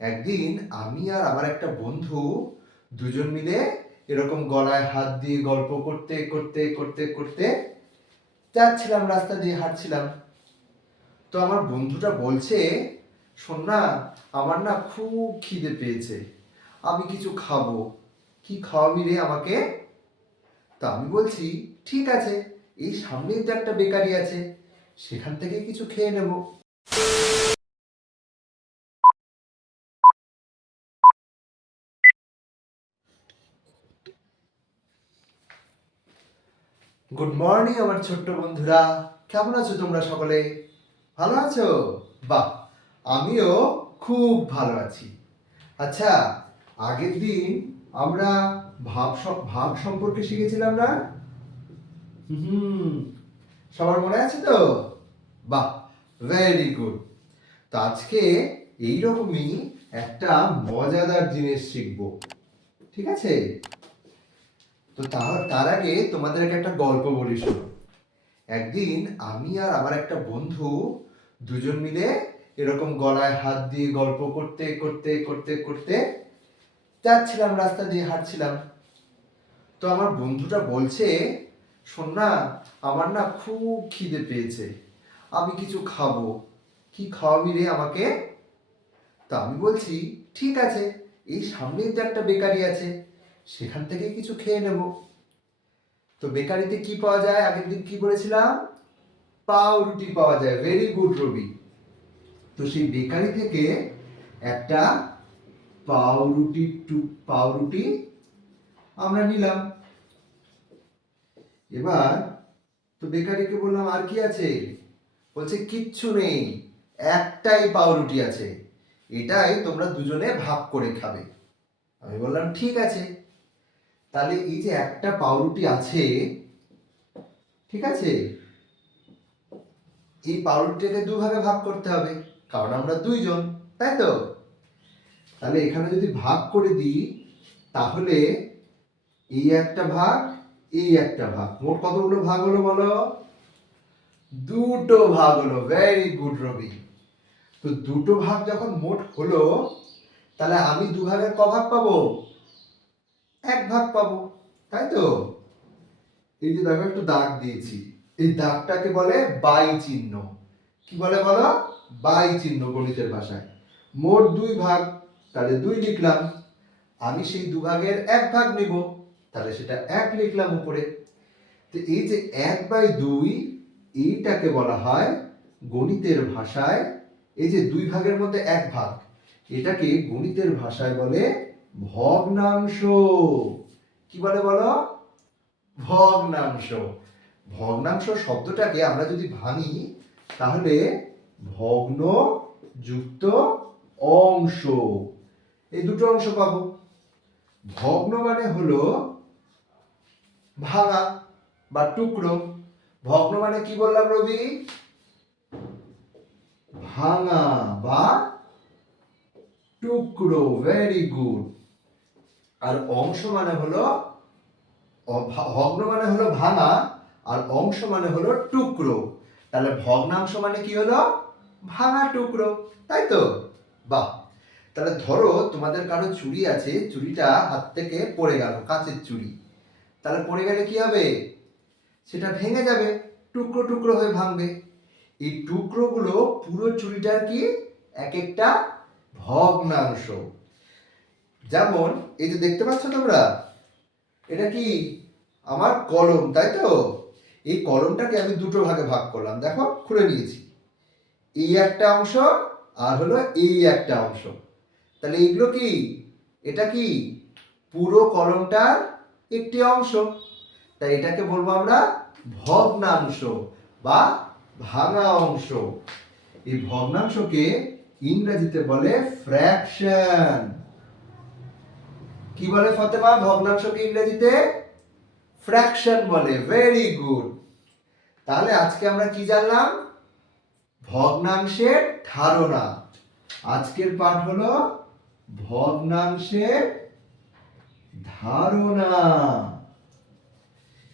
একদিন আমি আর আমার একটা বন্ধু দুজন মিলে এরকম গলায় হাত দিয়ে গল্প করতে করতে করতে করতে যাচ্ছিলাম, রাস্তা দিয়ে হাঁটছিলাম। তো আমার বন্ধুটা বলছে, শোন না, আমার না খুব খিদে পেয়েছে, আমি কিছু খাবো, কি খাওয়াবি রে আমাকে? তা আমি বলছি, ঠিক আছে, এই সামনেই তো একটা বেকারি আছে, সেখান থেকে কিছু খেয়ে নেব। গুড মর্নিং আমার ছোট্ট বন্ধুরা, কেমন আছো তোমরা সকলে? ভালো আছো? বাহ, আমিও খুব ভালো আছি। আচ্ছা, আগের দিন আমরা ভাব সম্পর্কে শিখেছিলাম না? হুম, সবার মনে আছে তো? বাহ, ভেরি গুড। তো আজকে এইরকমই একটা মজাদার জিনিস শিখবো, ঠিক আছে? তো তার আগে তোমাদেরকে একটা গল্প বলি, শোনো। একদিন আমি আর আমার একটা বন্ধু দুজন মিলে এরকম গলায় হাত দিয়ে গল্প করতে করতে করতে করতে যাচ্ছিলাম, রাস্তা দিয়ে হাঁটছিলাম। তো আমার বন্ধুটা বলছে, শোন না, আমার না খুব খিদে পেয়েছে, আমি কিছু খাবো, কি খাওয়াবি রে আমাকে? তা আমি বলছি, ঠিক আছে, এই সামনেই তো একটা বেকারি আছে, সেখান থেকে কিছু খেয়ে নেব। তো বেকারিতে কি পাওয়া যায়? আগের দিন কি বলেছিলাম? পাউরুটি পাওয়া যায়। ভেরি গুড রবি। তো সেই বেকারি থেকে একটা পাউরুটি আমরা নিলাম। এবার তো বেকারিকে বললাম, আর কি আছে? বলছে, কিচ্ছু নেই, একটাই পাউরুটি আছে, এটাই তোমরা দুজনে ভাগ করে খাবে। আমি বললাম, ঠিক আছে। তাহলে এই যে একটা পাউরুটি আছে, ঠিক আছে, এই পাউরুটিটাকে দুভাগে ভাগ করতে হবে, কারণ আমরা দুইজন, তাই তো? তাহলে এখানে যদি ভাগ করে দিই, তাহলে এই একটা ভাগ, এই একটা ভাগ, মোট কতগুলো ভাগ হলো বলো? দুটো ভাগ হলো। ভেরি গুড রবি। তো দুটো ভাগ যখন মোট হলো, তাহলে আমি দুভাগের ক ভাগ পাবো? এক ভাগ পাবো, তাই তো? এই যে দেখো, একটু দাগ দিয়েছি, এই দাগটাকে বলে বাই চিহ্ন। কি বলে বলো? বাই চিহ্ন গণিতের ভাষায়। মোট দুই ভাগ, তাহলে দুই লিখলাম। আমি সেই দুভাগের এক ভাগ নিব, তাহলে সেটা এক লিখলাম উপরে। তো এই যে 1/2, এইটাকে বলা হয় গণিতের ভাষায়, এই যে দুই ভাগের মধ্যে এক ভাগ, এটাকে গণিতের ভাষায় বলে ভগ্নাংশ। কি বলে বলো? ভগ্নাংশ। ভগ্নাংশ শব্দটাকে আমরা যদি ভাঙি, তাহলে ভগ্ন যুক্ত অংশ, এই দুটো অংশ পাবো। ভগ্ন মানে হলো ভাঙা বা টুকরো। ভগ্ন মানে কি বললাম রবি? ভাঙা বা টুকরো। Very good. আর অংশ মানে হলো, ভগ্ন মানে হলো ভাঙা, আর অংশ মানে হলো টুকরো। তাহলে ভগ্নাংশ মানে কি হলো? ভাঙা টুকরো, তাই তো? বাহ। তাহলে ধরো তোমাদের কারো চুড়ি আছে, চুড়িটা হাত থেকে পড়ে গেল, কাঁচের চুড়ি। তাহলে পড়ে গেলে কি হবে? সেটা ভেঙে যাবে, টুকরো টুকরো হয়ে ভাঙবে। এই টুকরোগুলো পুরো চুড়িটার কি? এক একটা ভগ্নাংশ। যেমন এই যে দেখতে পাচ্ছ তোমরা, এটা কি? আমার কলম, তাই তো? এই কলমটাকে আমি দুটো ভাগে ভাগ করলাম, দেখো খুলে নিয়েছি। এই একটা অংশ, আর হলো এই একটা অংশ। তাহলে এইগুলো কি? এটা কি? পুরো কলমটার একটি অংশ। তাই এটাকে বলবো আমরা ভগ্নাংশ বা ভাঙা অংশ। এই ভগ্নাংশকে ইংরেজিতে বলে ফ্র্যাকশন। কি বলে ফতেমা ভগ্নাংশকে ইংরেজিতে? ফ্র্যাকশন বলে। Very good. তাহলে আজকে আমরা কি জানলাম? ভগ্নাংশের ধারণা। আজকের পাঠ হলো ভগ্নাংশের ধারণা।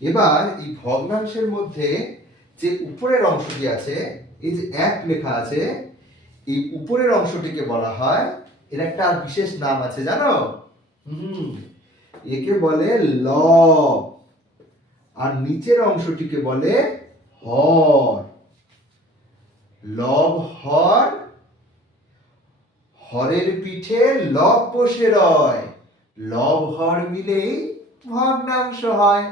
এবার এই ভগ্নাংশের মধ্যে যে উপরের অংশটি আছে, এই যে এক লেখা আছে, এই উপরের অংশটিকে বলা হয় এর একটা আর বিশেষ নাম আছে জানো? একে বলে লব, আর নিচের অংশটিকে বলে হর। লব হর, হরের পিঠে লব বসে রয়, লব হর মিলেই ভগ্নাংশ হয়।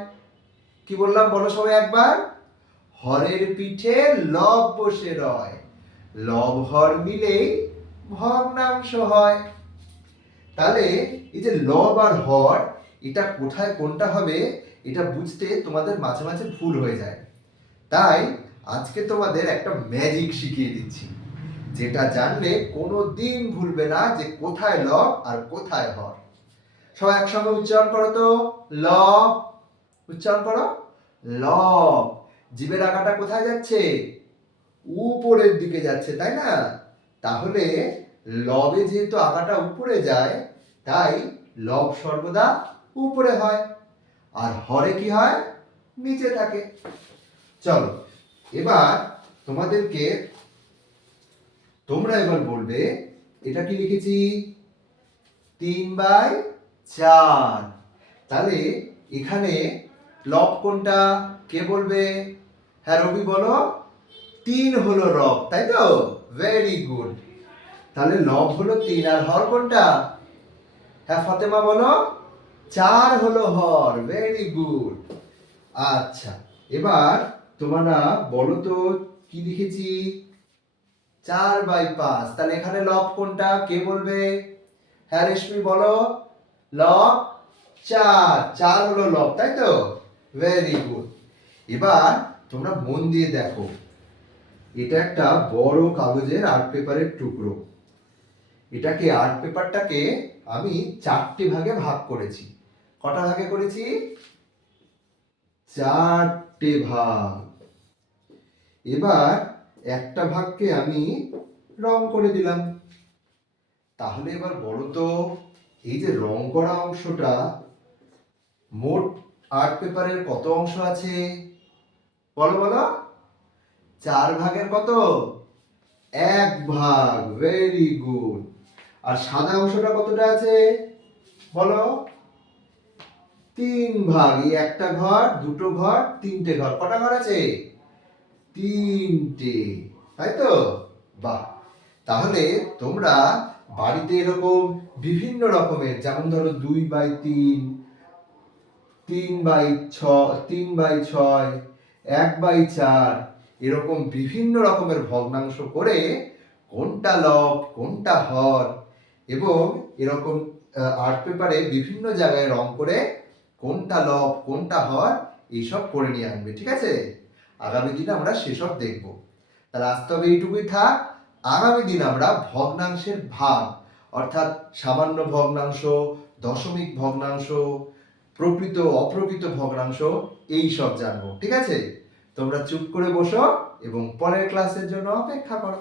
কি বললাম বলো সবাই একবার? হরের পিঠে লব বসে রয়, লব হর মিলেই ভগ্নাংশ হয়। তাহলে এই যে লব আর হর, এটা কোথায় কোনটা হবে এটা বুঝতে তোমাদের মাঝে মাঝে ভুল হয়ে যায়। তাই আজকে তোমাদের একটা ম্যাজিক শিখিয়ে দিচ্ছি, যেটা জানলে কোনো দিন ভুলবে না যে কোথায় লব আর কোথায় হর। সবাই একসঙ্গে উচ্চারণ করো তো, লব। উচ্চারণ করো, লব। জিভের আগাটা কোথায় যাচ্ছে? উপরের দিকে যাচ্ছে, তাই না? তাহলে লবে যেহেতু আগাটা উপরে যায়, তাই লব সর্বদা উপরে হয়, আর হরে কি হয়? নিচে থাকে। চলো এবার তোমাদেরকে, তোমরা এবার বলবে এটা কি লিখেছি? 3/4। তাহলে এখানে লব কোনটা? কে বলবে? হ্যাঁ রবি বলো। 3 হলো লব, তাই তো? Very good. তাহলে লব হলো 3, আর হর কোনটা? হ্যাঁ ফাতেমা বলো। 4 হলো হর, ভেরি গুড। আচ্ছা, এবার তোমরা বলো তো কি লিখেছি? 4/5। তাহলে এখানে লব কোনটা? কে বলবে? হ্যাঁ রেশমি বলো। লব 4, 4 হলো লব, তাই তো? Very good. এবার তোমরা মন দিয়ে দেখো, এটা একটা বড় কাগজের আর্ট পেপারের টুকরো। এটাকে আর্ট পেপারটাকে আমি 4টে ভাগে ভাগ করেছি। কটা ভাগে করেছি? 4টে ভাগ। এবার একটা ভাগকে আমি রং করে দিলাম। তাহলে এবার বলো তো, এই যে রং করা অংশটা, মোট আর্ট পেপারের কত অংশ আছে? বলো বলো। 4 ভাগের কত? 1 ভাগ, ভেরি গুড। আর সাদা অংশটা কতটা আছে বলো? 3 ভাগ। এই একটা ঘর, দুটো ঘর, তিনটে ঘর। কটা ঘর আছে? 3টে, তাই তো? বাহ। তাহলে তোমরা বাড়িতে এরকম বিভিন্ন রকমের, যেমন ধরো 2/3, 3/6, 1/4, এরকম বিভিন্ন রকমের ভগ্নাংশ করে কোনটা লব কোনটা হর, এবং এরকম আর্ট পেপারে বিভিন্ন জায়গায় রং করে কোনটা লব কোনটা হর এইসব করে নিয়ে আনবে, ঠিক আছে? আগামী দিনে আমরা সেসব দেখব। তাহলে আজ তবে এইটুকুই থাক। আগামী দিন আমরা ভগ্নাংশের ভাগ, অর্থাৎ সামান্য ভগ্নাংশ, দশমিক ভগ্নাংশ, প্রকৃত অপ্রকৃত ভগ্নাংশ, এই সব জানবো, ঠিক আছে? তোমরা চুপ করে বসো এবং পরের ক্লাসের জন্য অপেক্ষা করো।